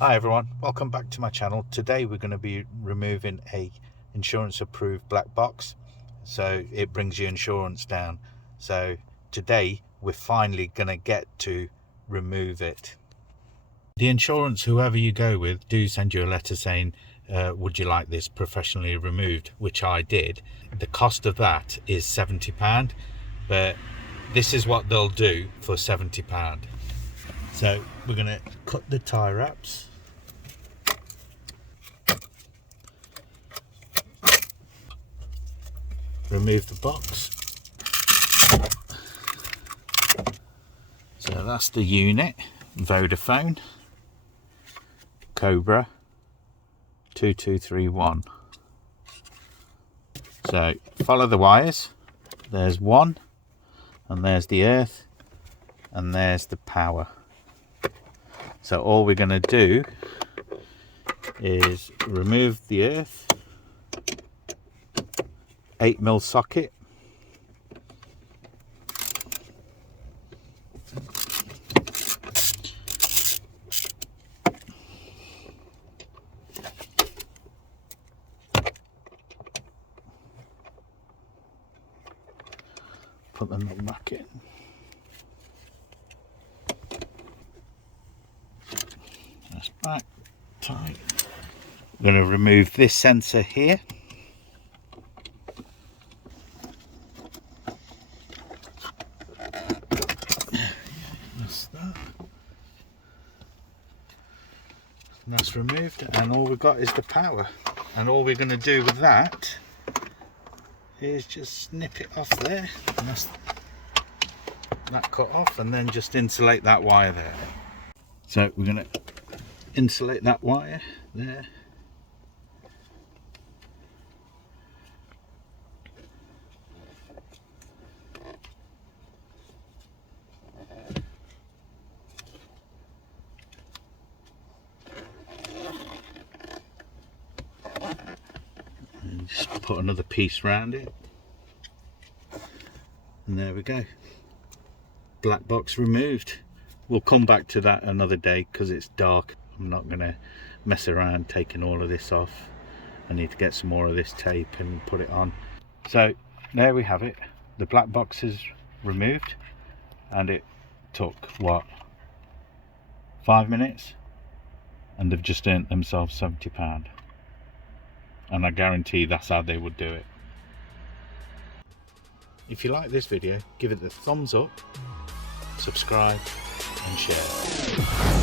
Hi everyone, welcome back to my channel. Today we're going to be removing a insurance approved black box, so it brings your insurance down. So today we're finally going to get to remove it. The insurance, whoever you go with, do send you a letter saying would you like this professionally removed, which I did. The cost of that is £70, but this is what they'll do for £70. So we're going to cut the tie wraps. Remove the box. So that's the unit, Vodafone Cobra 2231. So follow the wires. There's one, and there's the earth, and there's the power. So all we're going to do is remove the earth, 8mm socket, put the nut back in, that's back tight. I'm going to remove this sensor here. That's removed, and all we've got is the power, and all we're going to do with that is just snip it off there, and that's that cut off, and then just insulate that wire there. So we're going to insulate that wire there, and just put another piece around it, and there we go, black box removed. We'll come back to that another day because it's dark. I'm not going to mess around taking all of this off. I need to get some more of this tape and put it on. So there we have it, the black box is removed, and it took what, 5 minutes, and they've just earned themselves £70, and I guarantee that's how they would do it. If you like this video, give it the thumbs up, subscribe and share.